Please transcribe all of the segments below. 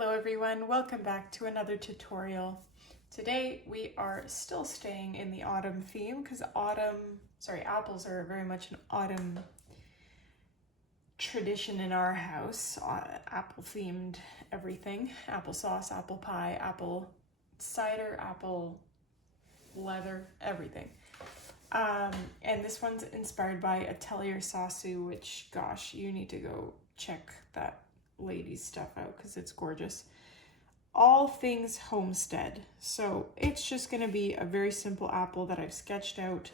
Hello everyone, welcome back to another tutorial. Today we are still staying in the autumn theme because apples are very much an autumn tradition in our house. Apple themed everything. Applesauce, apple pie, apple cider, apple leather, everything. And this one's inspired by Atelier Sasu, which gosh, you need to go check that ladies stuff out because it's gorgeous. All things Homestead. So it's just going to be a very simple apple that I've sketched out.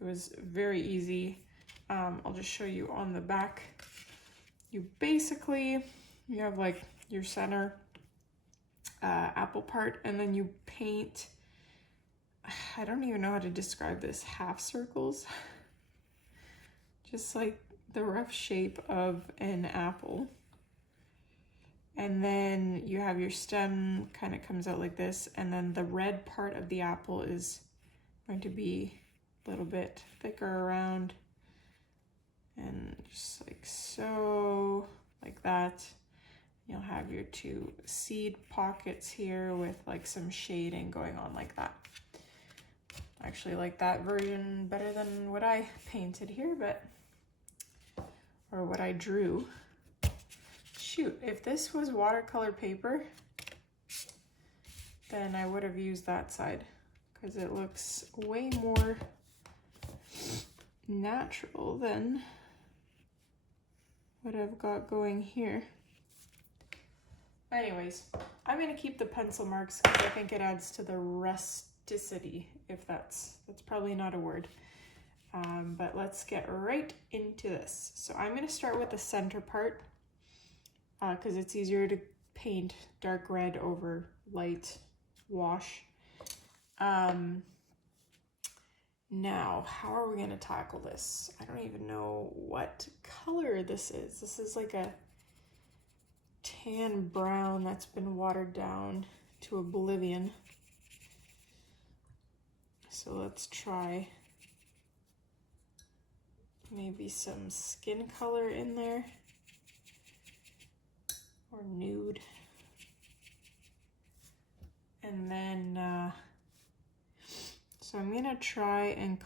It was very easy. I'll just show you on the back. You have like your center apple part, and then you paint, I don't even know how to describe this, half circles. Just like the rough shape of an apple. And then you have your stem kind of comes out like this, and then the red part of the apple is going to be a little bit thicker around, and just like so, like that. You'll have your two seed pockets here with like some shading going on like that. I actually like that version better than what I painted here, or what I drew. Shoot, if this was watercolor paper, then I would have used that side because it looks way more natural than what I've got going here. Anyways, I'm gonna keep the pencil marks because I think it adds to the rusticity, if that's probably not a word. But let's get right into this. So I'm gonna start with the center part, because it's easier to paint dark red over light wash. Now, how are we going to tackle this? I don't even know what color this is. This is like a tan brown that's been watered down to oblivion. So let's try maybe some skin color in there. Or nude. And then, so I'm gonna try and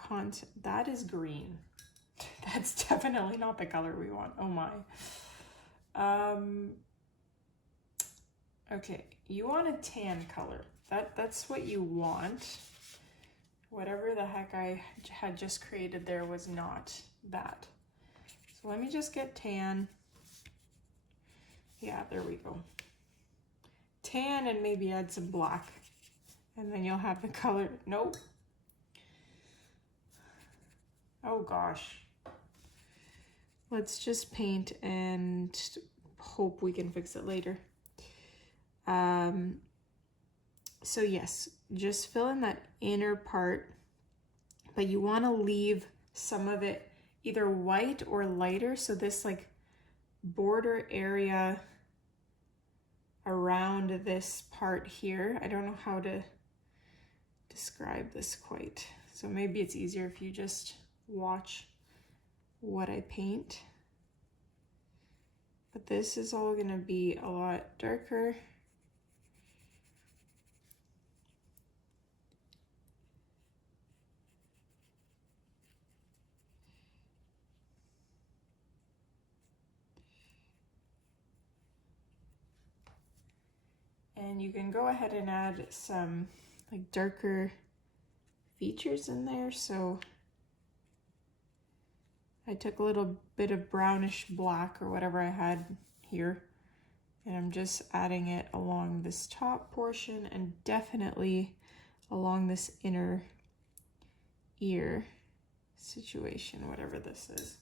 that is green. That's definitely not the color we want, oh my. Okay, you want a tan color. That's what you want. Whatever the heck I had just created there was not that. So let me just get tan. Yeah, there we go. Tan and maybe add some black. And then you'll have the color. Nope. Oh gosh. Let's just paint and hope we can fix it later. So yes, just fill in that inner part, but you want to leave some of it either white or lighter. So this like border area around this part here. I don't know how to describe this quite. So maybe it's easier if you just watch what I paint. But this is all gonna be a lot darker. And you can go ahead and add some like darker features in there. So I took a little bit of brownish black or whatever I had here, and I'm just adding it along this top portion and definitely along this inner ear situation, whatever this is.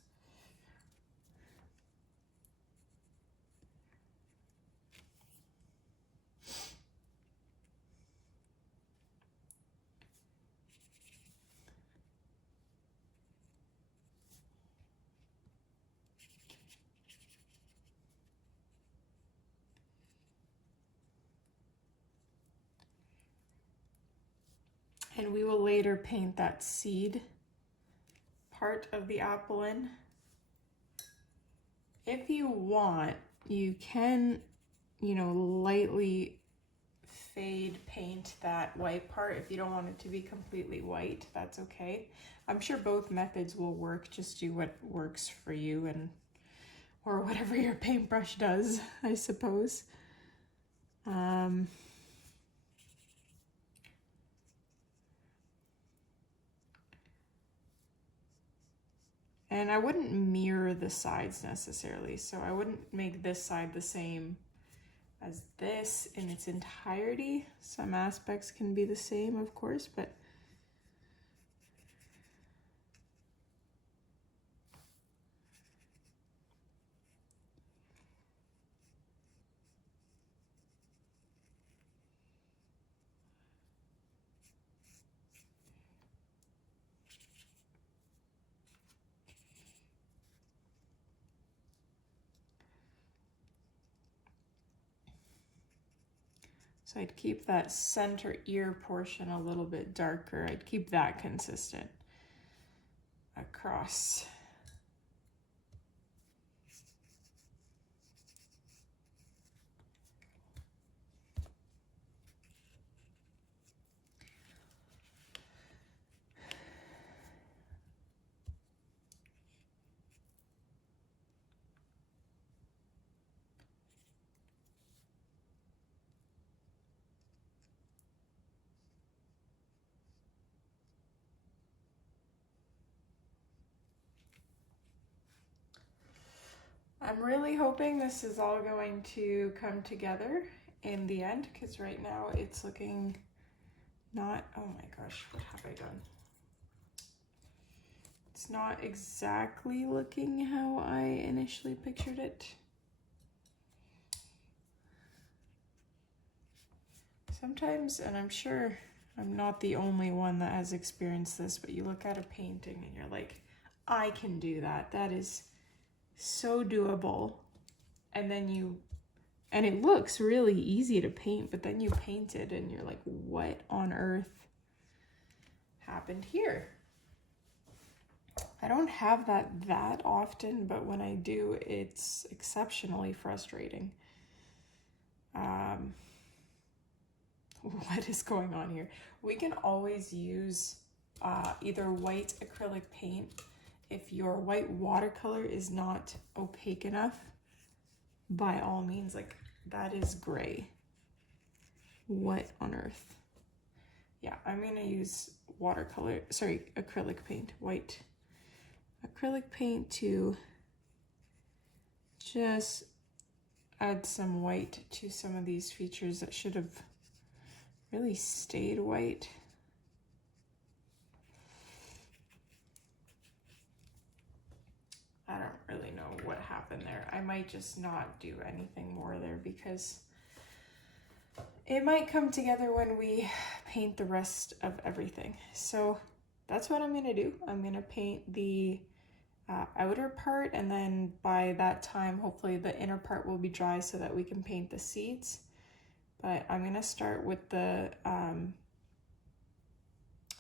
And we will later paint that seed part of the apple in. If you want, you can you know, lightly fade paint that white part. If you don't want it to be completely white, that's okay. I'm sure both methods will work. Just do what works for you, and or whatever your paintbrush does, I suppose. And I wouldn't mirror the sides necessarily, so I wouldn't make this side the same as this in its entirety. Some aspects can be the same, of course, but so I'd keep that center ear portion a little bit darker. I'd keep that consistent across. I'm really hoping this is all going to come together in the end, because right now it's looking not, oh my gosh, what have I done? It's not exactly looking how I initially pictured it. Sometimes, and I'm sure I'm not the only one that has experienced this, but you look at a painting and you're like, I can do that. That is so doable. And then and it looks really easy to paint, but then you paint it and you're like, what on earth happened here? I don't have that often, but when I do, it's exceptionally frustrating. What is going on here? We can always use either white acrylic paint if your white watercolor is not opaque enough. By all means, like, that is gray. What on earth? Yeah, I'm gonna use acrylic paint, white acrylic paint, to just add some white to some of these features that should have really stayed white. I don't really know what happened there. I might just not do anything more there, because it might come together when we paint the rest of everything. So that's what I'm gonna do. I'm gonna paint the outer part, and then by that time, hopefully the inner part will be dry so that we can paint the seeds. But I'm gonna start with the,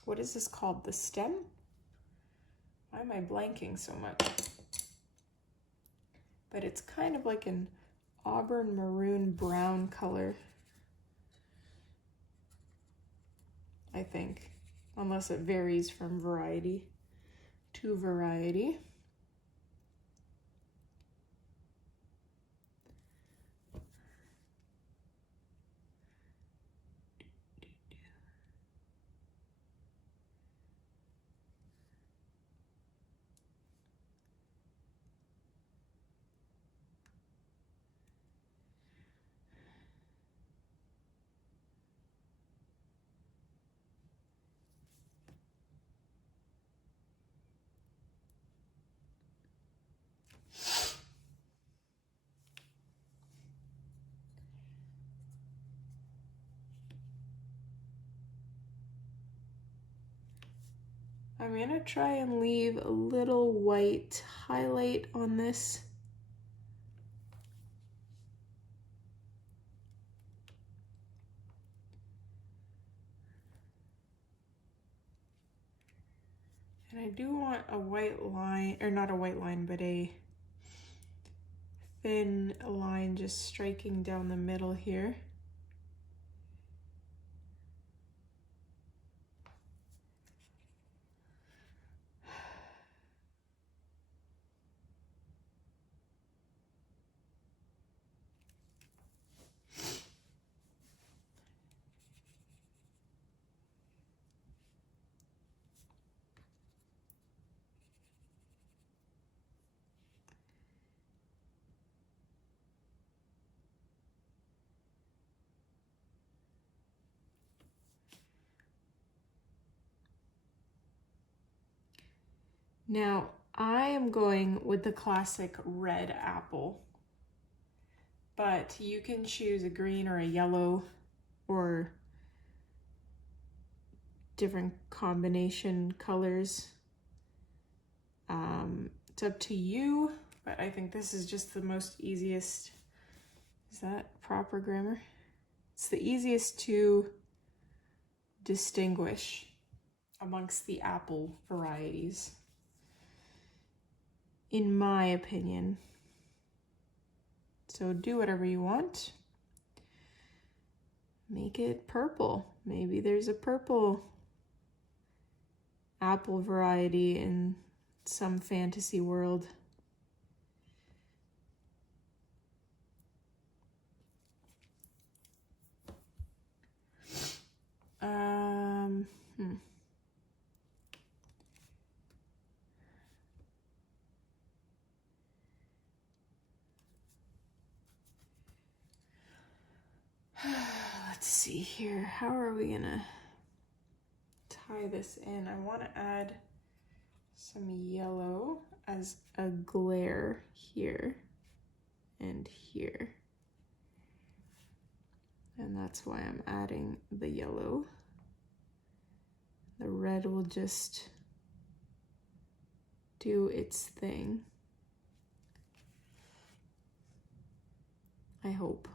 what is this called? The stem? Why am I blanking so much? But it's kind of like an auburn maroon brown color, I think, unless it varies from variety to variety. I'm gonna try and leave a little white highlight on this. And I do want a white line, or not a white line, but a thin line just striking down the middle here. Now, I am going with the classic red apple, but you can choose a green or a yellow or different combination colors. It's up to you, but I think this is just the most easiest. Is that proper grammar? It's the easiest to distinguish amongst the apple varieties, in my opinion. So do whatever you want. Make it purple. Maybe there's a purple apple variety in some fantasy world. Let's see here. How are we gonna tie this in? I want to add some yellow as a glare here and here. And that's why I'm adding the yellow. The red will just do its thing. I hope.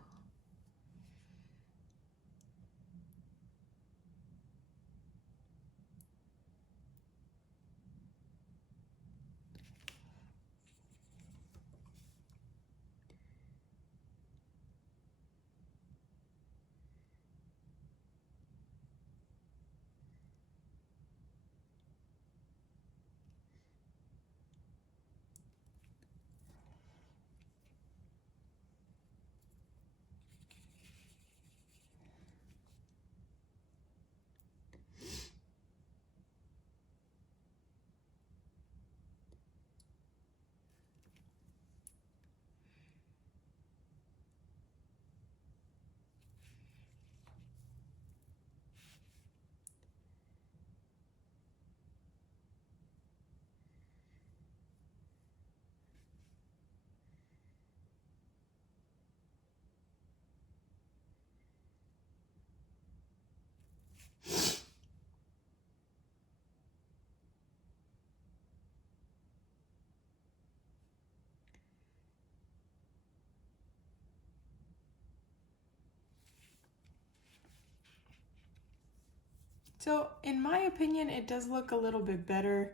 So in my opinion, it does look a little bit better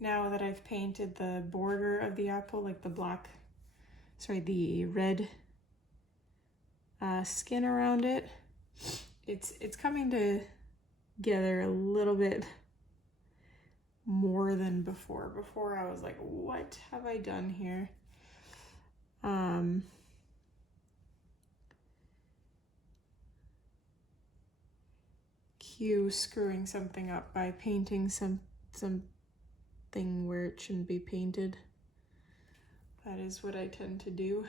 now that I've painted the border of the apple, like the black, sorry, the red skin around it. It's coming together a little bit more than before. Before I was like, what have I done here? Cue screwing something up by painting something where it shouldn't be painted. That is what I tend to do.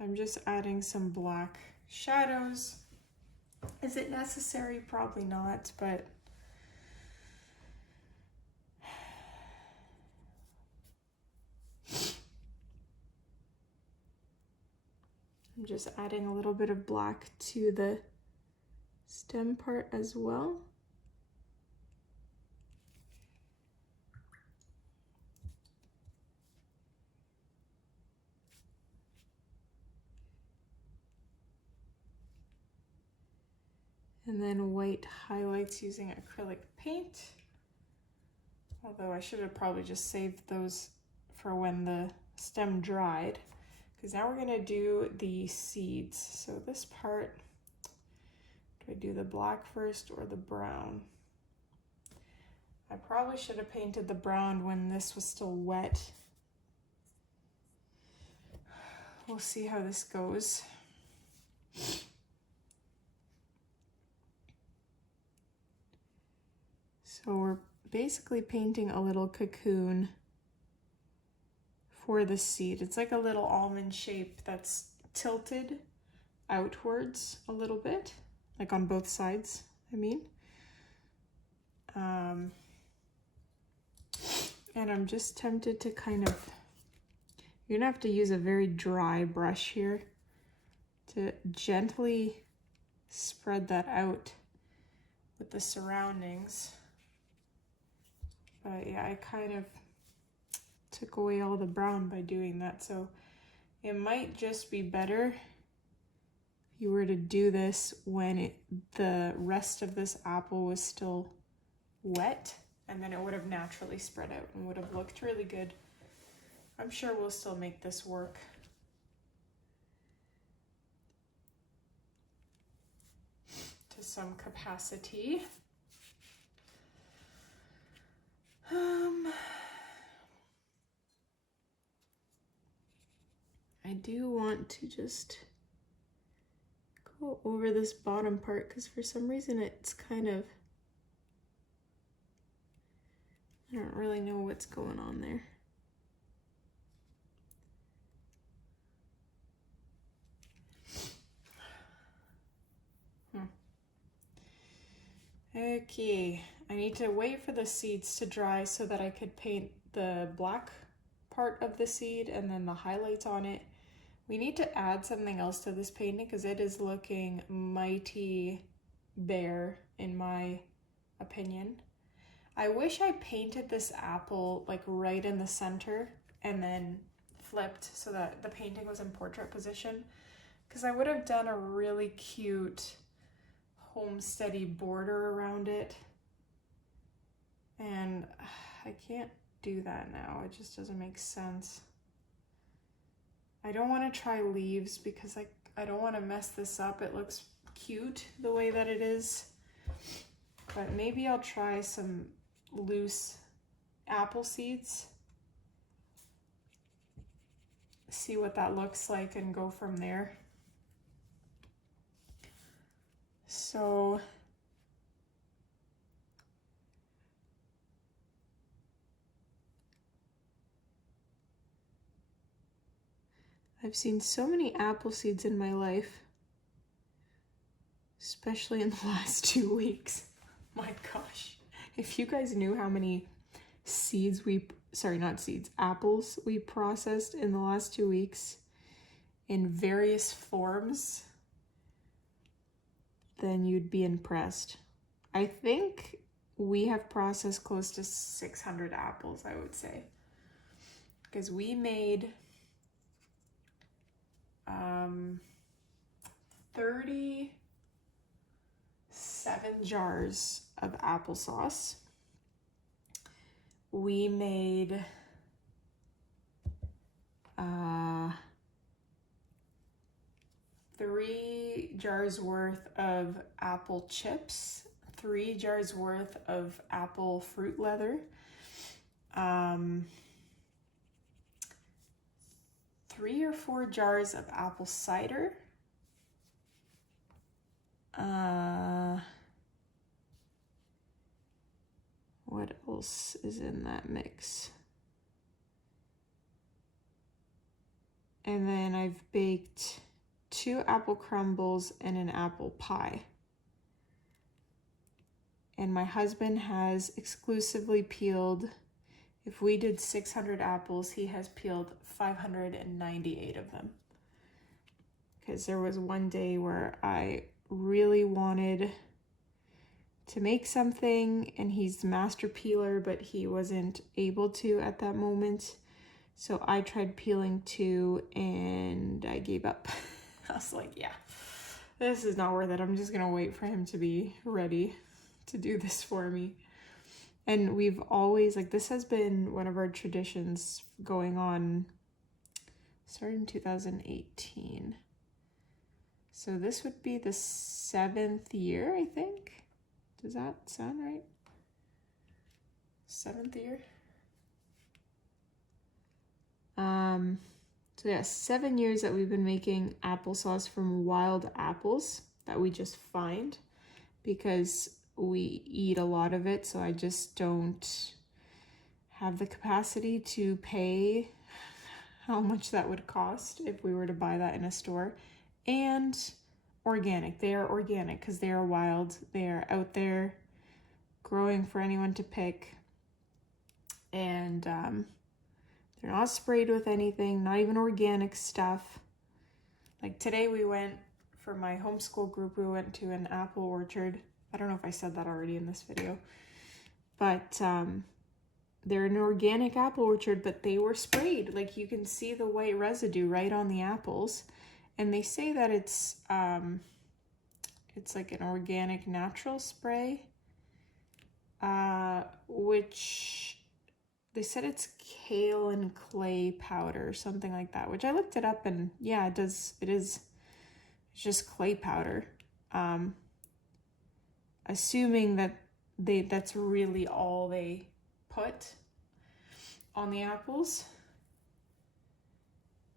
I'm just adding some black shadows. Is it necessary? Probably not, but I'm just adding a little bit of black to the stem part as well. And then white highlights using acrylic paint. Although I should have probably just saved those for when the stem dried, because now we're gonna do the seeds. So this part, do I do the black first or the brown? I probably should have painted the brown when this was still wet. We'll see how this goes. So we're basically painting a little cocoon for the seed. It's like a little almond shape that's tilted outwards a little bit, like on both sides, I mean. And I'm just tempted to kind of, you're gonna have to use a very dry brush here to gently spread that out with the surroundings. But yeah, I kind of took away all the brown by doing that, so it might just be better if you were to do this when the rest of this apple was still wet, and then it would have naturally spread out and would have looked really good. I'm sure we'll still make this work. To some capacity. I do want to just go over this bottom part because for some reason it's kind of, I don't really know what's going on there. Okay, I need to wait for the seeds to dry so that I could paint the black part of the seed and then the highlights on it. We need to add something else to this painting because it is looking mighty bare in my opinion. I wish I painted this apple like right in the center and then flipped so that the painting was in portrait position, because I would have done a really cute homesteady border around it. And I can't do that now. It just doesn't make sense. I don't want to try leaves because I don't want to mess this up. It looks cute the way that it is. But maybe I'll try some loose apple seeds. See what that looks like and go from there. So I've seen so many apple seeds in my life, especially in the last 2 weeks. My gosh, if you guys knew how many seeds apples we processed in the last 2 weeks in various forms, then you'd be impressed. I think we have processed close to 600 apples, I would say, because we made 37 jars of applesauce. We made 3 jars worth of apple chips, 3 jars worth of apple fruit leather, 3 or 4 jars of apple cider, what else is in that mix? And then I've baked 2 apple crumbles and an apple pie. And my husband has exclusively peeled, if we did 600 apples, he has peeled 598 of them. Because there was one day where I really wanted to make something and he's the master peeler, but he wasn't able to at that moment. So I tried peeling too and I gave up. I was like, yeah, this is not worth it. I'm just gonna wait for him to be ready to do this for me. And we've always, like, this has been one of our traditions going on, started in 2018. So this would be the 7th year, I think. Does that sound right? 7th year? So yeah, 7 years that we've been making applesauce from wild apples that we just find, because we eat a lot of it, so I just don't have the capacity to pay how much that would cost if we were to buy that in a store. And organic. They are organic because they are wild. They are out there growing for anyone to pick. And they're not sprayed with anything, not even organic stuff. Like today we went, for my homeschool group, we went to an apple orchard. I don't know if I said that already in this video. But they're an organic apple orchard, but they were sprayed. Like you can see the white residue right on the apples. And they say that it's like an organic natural spray, which they said it's kale and clay powder or something like that, which I looked it up, and yeah, it is. It's just clay powder. Assuming that that's really all they put on the apples.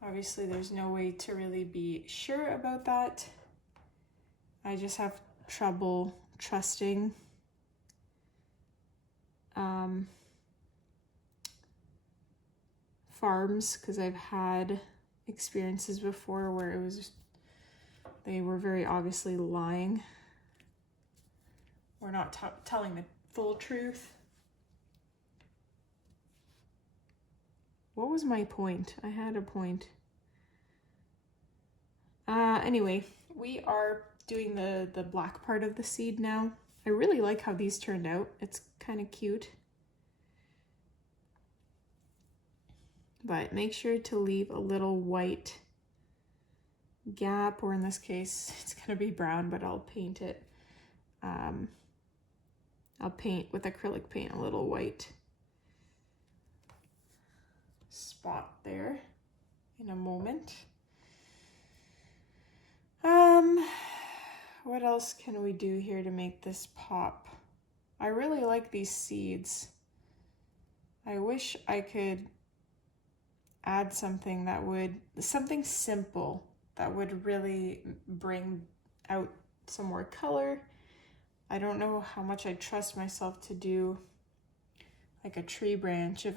Obviously, there's no way to really be sure about that. I just have trouble trusting farms, because I've had experiences before where they were very obviously lying. We're not telling the full truth. What was my point? I had a point. Anyway, we are doing the black part of the seed now. I really like how these turned out. It's kind of cute. But make sure to leave a little white gap, or in this case, it's gonna be brown, but I'll paint it. I'll paint with acrylic paint a little white spot there in a moment. What else can we do here to make this pop? I really like these seeds. I wish I could add something something simple that would really bring out some more color. I don't know how much I trust myself to do like a tree branch. If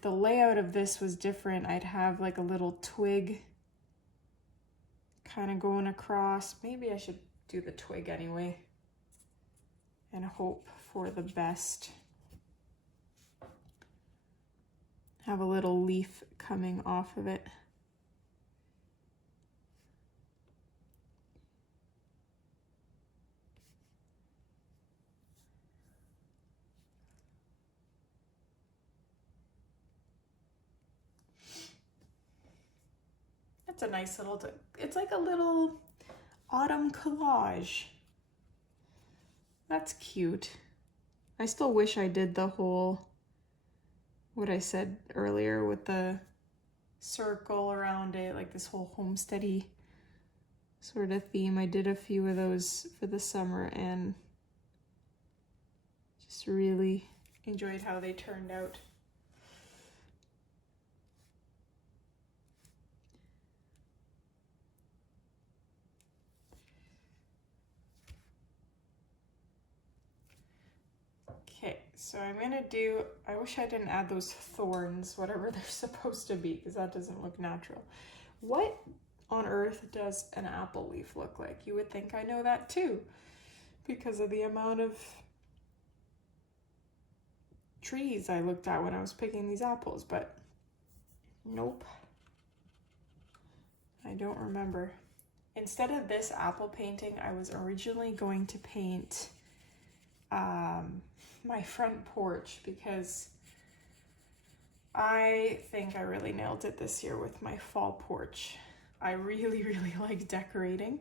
the layout of this was different, I'd have like a little twig kind of going across. Maybe I should do the twig anyway and hope for the best. Have a little leaf coming off of it. That's a nice little, it's like a little autumn collage. That's cute. I still wish I did the whole, what I said earlier with the circle around it, like this whole homesteady sort of theme. I did a few of those for the summer and just really enjoyed how they turned out. Okay, so I'm gonna do, I wish I didn't add those thorns, whatever they're supposed to be, because that doesn't look natural. What on earth does an apple leaf look like? You would think I know that too, because of the amount of trees I looked at when I was picking these apples, but nope. I don't remember. Instead of this apple painting, I was originally going to paint my front porch, because I think I really nailed it this year with my fall porch. I really, really like decorating.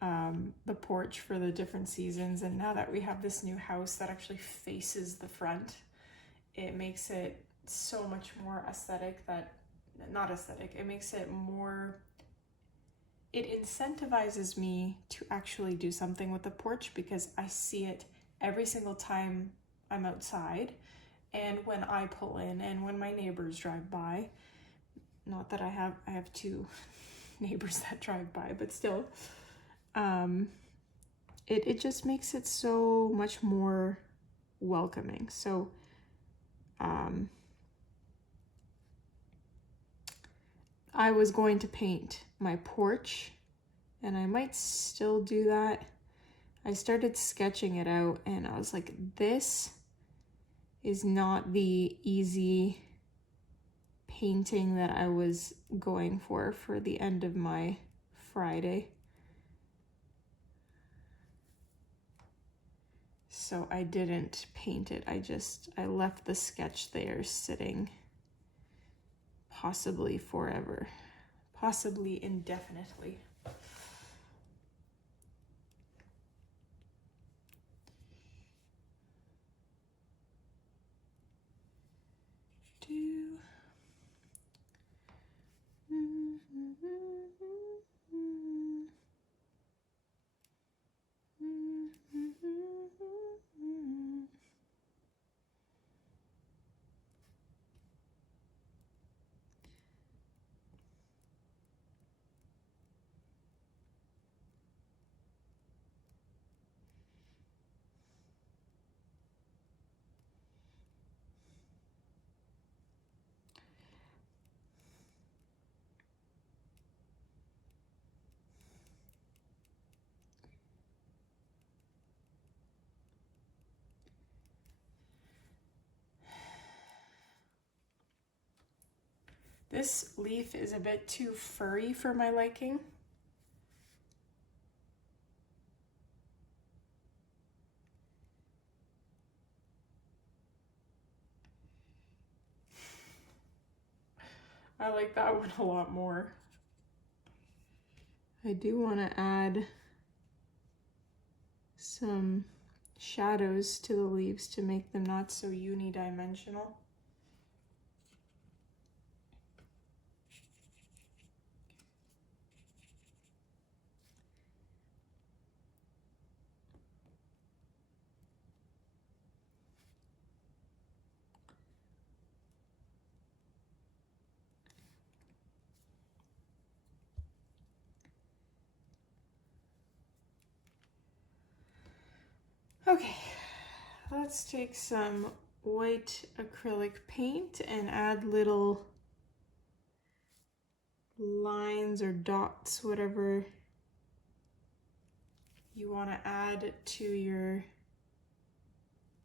the porch for the different seasons. And now that we have this new house that actually faces the front, it makes it so much more aesthetic not aesthetic, it makes it more, it incentivizes me to actually do something with the porch because I see it every single time I'm outside and when I pull in and when my neighbors drive by. Not that I have two neighbors that drive by, but still, it just makes it so much more welcoming. So I was going to paint my porch, and I might still do that. I started sketching it out, and I was like, this is not the easy painting that I was going for the end of my Friday. So I didn't paint it. I left the sketch there sitting, possibly forever, possibly indefinitely. This leaf is a bit too furry for my liking. I like that one a lot more. I do want to add some shadows to the leaves to make them not so unidimensional. Okay, let's take some white acrylic paint and add little lines or dots, whatever you want to add to your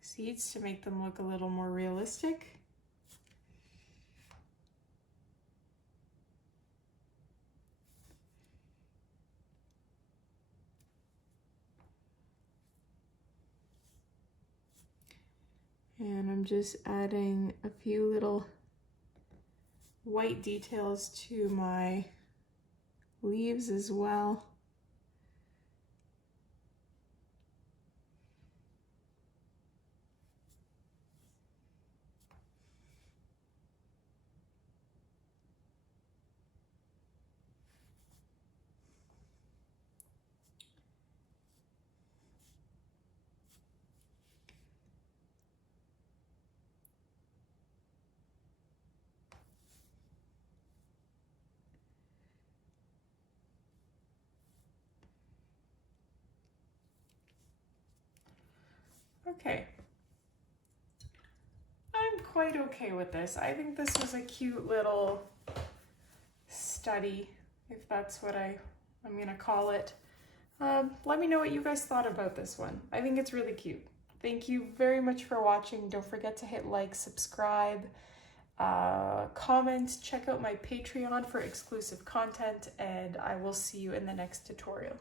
seeds to make them look a little more realistic. And I'm just adding a few little white details to my leaves as well. Okay, I'm quite okay with this. I think this was a cute little study, if that's what I'm gonna call it. Let me know what you guys thought about this one. I think it's really cute. Thank you very much for watching. Don't forget to hit like, subscribe, comment, check out my Patreon for exclusive content, and I will see you in the next tutorial.